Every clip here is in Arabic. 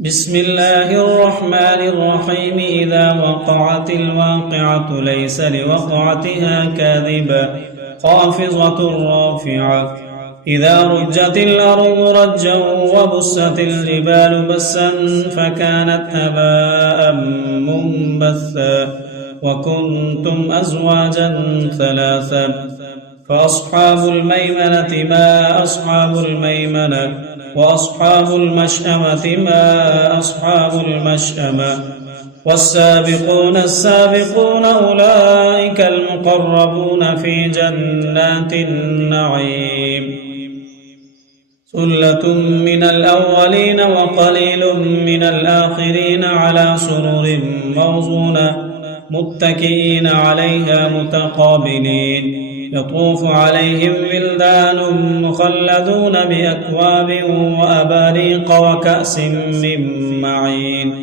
بسم الله الرحمن الرحيم إذا وقعت الواقعة ليس لوقعتها كاذبة خافضة رافعة إذا رجت الأرض رجا وبست الجبال بسا فكانت هباء منبثا وكنتم أزواجا ثلاثا فأصحاب الميمنة ما أصحاب الميمنة وأصحاب المشأمة ما أصحاب المشأمة والسابقون السابقون أولئك المقربون في جنات النعيم ثلة من الأولين وقليل من الآخرين على سرر موضونة متكئين عليها متقابلين يطوف عليهم ولدان مخلدون بأكواب وأباريق وكأس من معين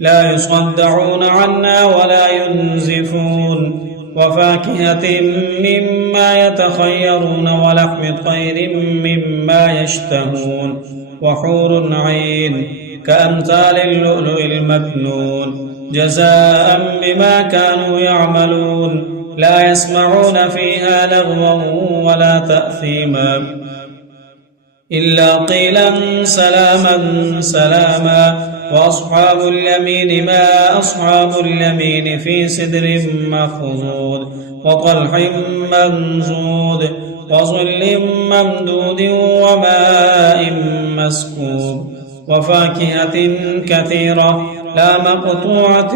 لا يصدعون عنها ولا ينزفون وفاكهة مما يتخيرون ولحم طير مما يشتهون وحور عين كأمثال اللؤلؤ المكنون جزاء بما كانوا يعملون لا يسمعون فيها لغوا ولا تأثيما إلا قيلا سلاما سلاما وأصحاب اليمين ما أصحاب اليمين في سدر مخضود وطلح منضود وظل ممدود وماء مسكوب وفاكهة كثيرة لا مقطوعة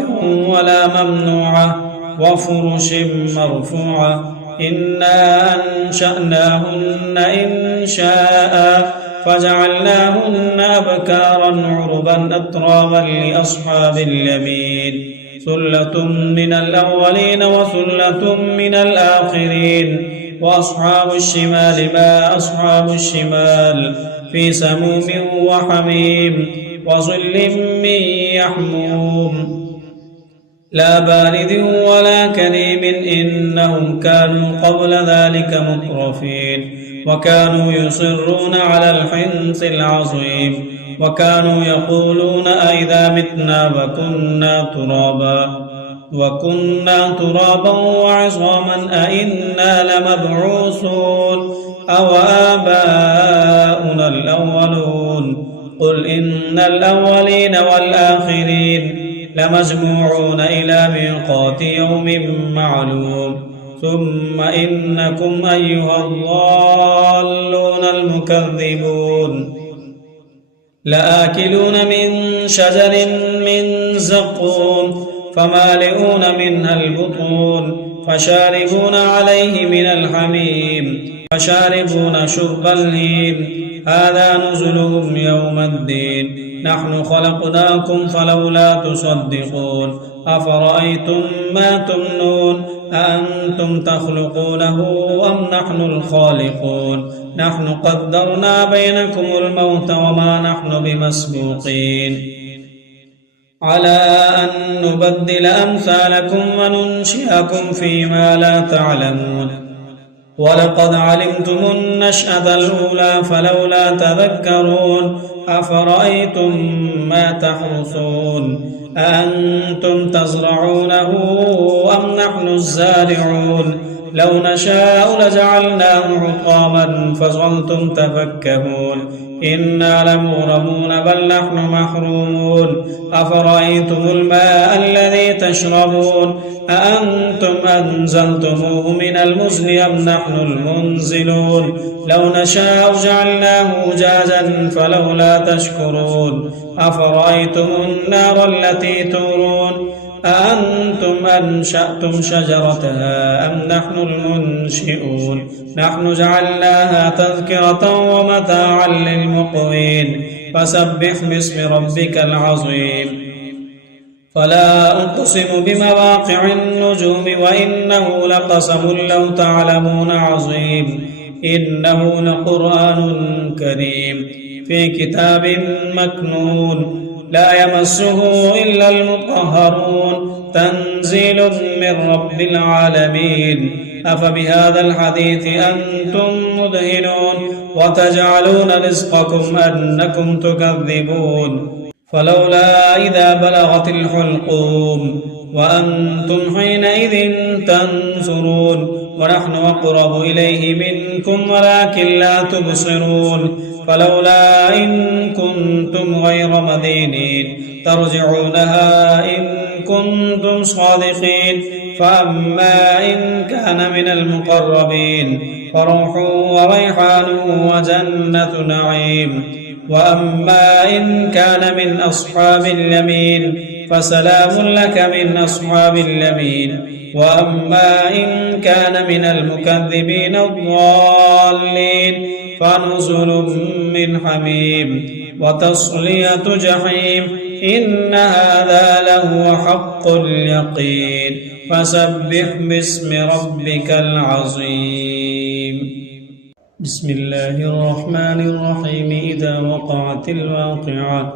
ولا ممنوعة وفرش مرفوعة إنا أنشأناهن إنشاء فجعلناهن أبكارا عربا أترابا لأصحاب اليمين ثلة من الأولين وثلة من الآخرين وأصحاب الشمال ما أصحاب الشمال في سموم وحميم وظل من يحموم لا بارد ولا كريم إنهم كانوا قبل ذلك مترفين وكانوا يصرون على الحنث العظيم وكانوا يقولون أئذا متنا وكنا ترابا وعظاما أئنا لمبعوثون أو آباؤنا الأولون قل إن الأولين والآخرين لمجموعون إلى ميقات يوم معلوم ثم إنكم أيها الضالون المكذبون لآكلون من شجر من زقوم فمالئون منها البطون فشاربون عليه من الحميم فشاربون شرب الهيم هذا نزلهم يوم الدين نحن خلقناكم فلولا تصدقون أفرأيتم ما تمنون أأنتم تخلقونه أم نحن الخالقون نحن قدرنا بينكم الموت وما نحن بمسبوقين على أن نبدل أمثالكم وننشئكم فيما لا تعلمون ولقد علمتم النشأة الأولى فلولا تذكرون أفرأيتم ما تحرثون أأنتم تزرعونه أم نحن الزارعون لو نشاء لجعلناه حطاما فظلتم تفكهون إنا لمغرمون بل نحن محرومون أفرأيتم الماء الذي تشربون أأنتم أنزلتموه من المزن أم نحن المنزلون لو نشاء جعلناه أجاجا فلولا تشكرون أفرأيتم النار التي تورون أأنتم أنشأتم شجرتها أم نحن المنشئون نحن جعلناها تذكرة ومتاعا للمقوين فسبح باسم ربك العظيم فلا أقسم بمواقع النجوم وإنه لقسم لو تعلمون عظيم إنه لقرآن كريم في كتاب مكنون لا يمسه إلا المطهرون تنزيل من رب العالمين أفبهذا الحديث أنتم مدهنون وتجعلون رزقكم أنكم تكذبون فلولا إذا بلغت الحلقوم وأنتم حينئذ تنظرون ونحن أقرب إليه منكم ولكن لا تبصرون فلولا إن كنتم غير مدينين ترجعونها إن كنتم صادقين فأما إن كان من المقربين فروح وريحان وجنة نعيم وأما إن كان من أصحاب اليمين فسلام لك من أصحاب اليمين وأما إن كان من المكذبين الضالين فنزل من حميم وتصلية جحيم إن هذا لهو حق اليقين فسبح باسم ربك العظيم بسم الله الرحمن الرحيم إذا وقعت الواقعة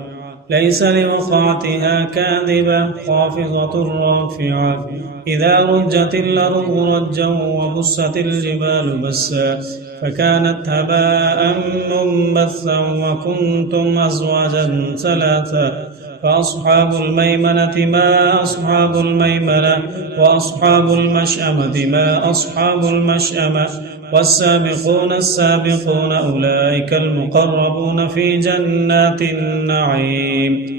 ليس لوقعتها كاذبة خافضة رافعة إذا رجت الأرض رجا وبست الجبال بسا فكانت هباء منبثا وكنتم أزواجا ثلاثا فأصحاب الميمنة ما أصحاب الميمنة وأصحاب المشأمة ما أصحاب المشأمة والسابقون السابقون أولئك المقربون في جنات النعيم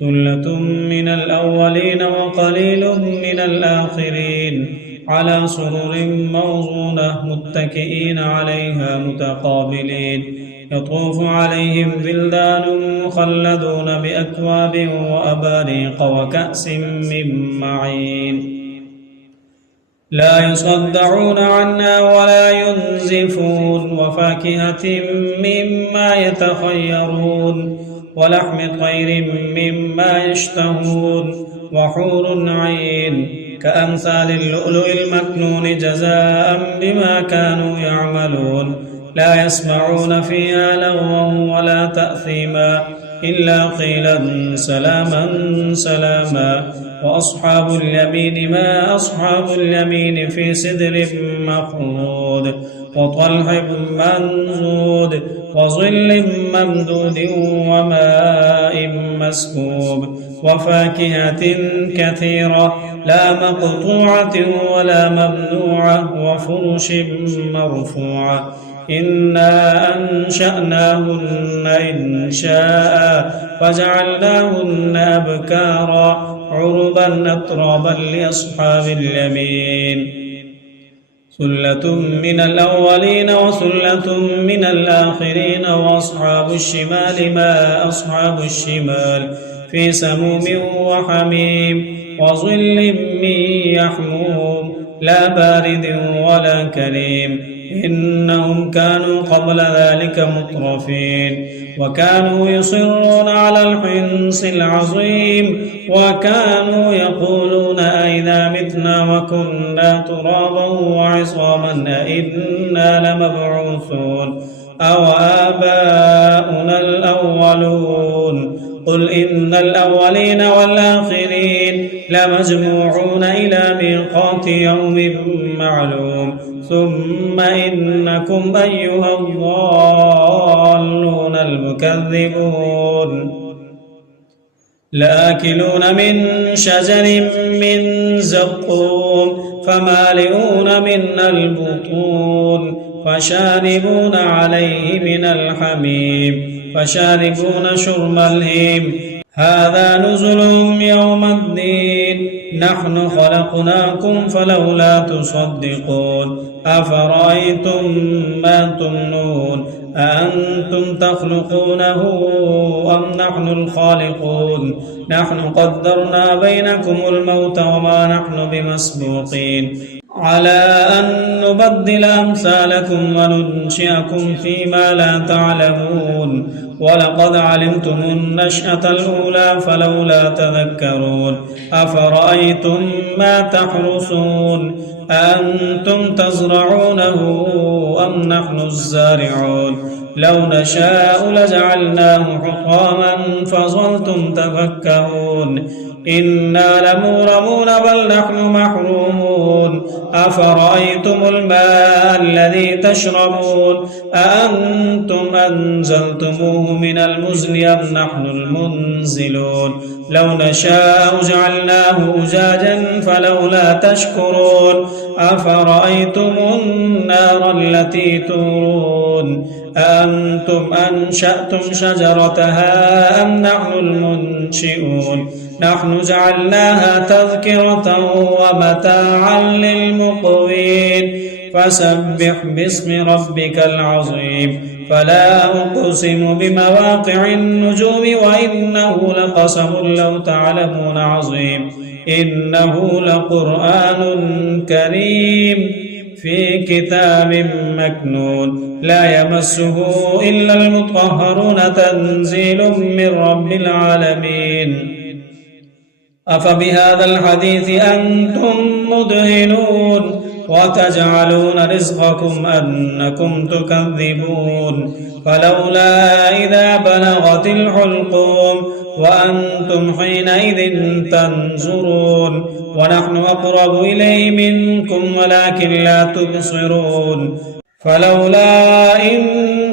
ثلة من الأولين وقليل من الآخرين على سرر موضونة متكئين عليها متقابلين يطوف عليهم ولدان مخلدون بأكواب وأباريق وكأس من معين لا يصدعون عنها ولا ينزفون وفاكهة مما يتخيرون ولحم طير مما يشتهون وحور عين كأمثال اللؤلؤ المكنون جزاء بما كانوا يعملون لا يسمعون فيها لغوا ولا تأثيما إلا قيلا سلاما سلاما وأصحاب اليمين ما أصحاب اليمين في سدر مخضود وطلح منضود وظل ممدود وماء مسكوب وفاكهة كثيرة لا مقطوعة ولا ممنوعة وفرش مرفوعة إنا أنشأناهن إنشاء فجعلناهن أبكارا عربا أترابا لأصحاب اليمين ثلة من الأولين وثلة من الآخرين وأصحاب الشمال ما أصحاب الشمال في سموم وحميم وظل من يحموم لا بارد ولا كريم إنهم كانوا قبل ذلك مترفين وكانوا يصرون على الحنص العظيم وكانوا يقولون أئذا متنا وكنا ترابا وعظاما أئنا لمبعوثون أو آباؤنا الأولون قل إن الأولين والآخرين لمجموعون إلى ميقات يوم معلوم ثم إنكم أيها الضالون المكذبون لآكلون من شجر من زقوم فمالئون منها البطون فشاربون عليه من الحميم فشاربون شرب الهيم هذا نزلهم يوم الدين نحن خلقناكم فلولا تصدقون أفرأيتم ما تمنون أأنتم تخلقونه أم نحن الخالقون نحن قدرنا بينكم الموت وما نحن بمسبوقين على أن نبدل أمثالكم وننشئكم فيما لا تعلمون ولقد علمتم النشأة الأولى فلولا تذكرون أفرأيتم ما تحرثون أأنتم تزرعونه أم نحن الزارعون لو نشاء لجعلناه حطاما فظلتم تفكهون إنا لمغرمون بل نحن محرومون أفرأيتم الماء الذي تشربون أأنتم أنزلتموه من المزن أم نحن المنزلون لو نشاء جعلناه أجاجا فلولا تشكرون أفرأيتم النار التي تورون أأنتم أنشأتم شجرتها أم نحن المنشئون نحن جعلناها تذكرة ومتاعا للمقوين فسبح باسم ربك العظيم فلا أقسم بمواقع النجوم وإنه لقسم لو تعلمون عظيم إنه لقرآن كريم في كتاب مكنون لا يمسه إلا المطهرون تنزيل من رب العالمين أفبهذا الحديث أنتم مدهنون وتجعلون رزقكم أنكم تكذبون فلولا إذا بلغت الحلقوم وأنتم حينئذ تنظرون ونحن أقرب إليه منكم ولكن لا تبصرون فلولا إن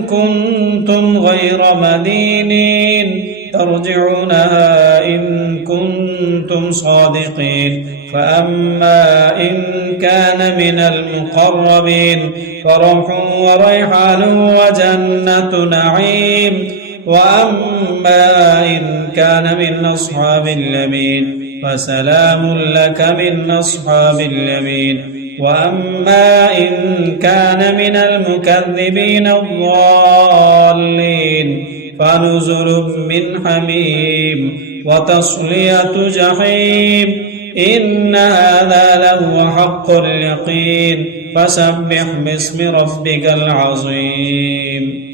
كنتم غير مدينين ترجعونها إن كنتم صادقين فأما إن كان من المقربين فروح وريحان وجنة نعيم وأما إن كان من أصحاب اليمين فسلام لك من أصحاب اليمين وأما إن كان من المكذبين الضالين فنزل من حميم وتصلية جحيم إن هذا لهو حق اليقين فسبح باسم ربك العظيم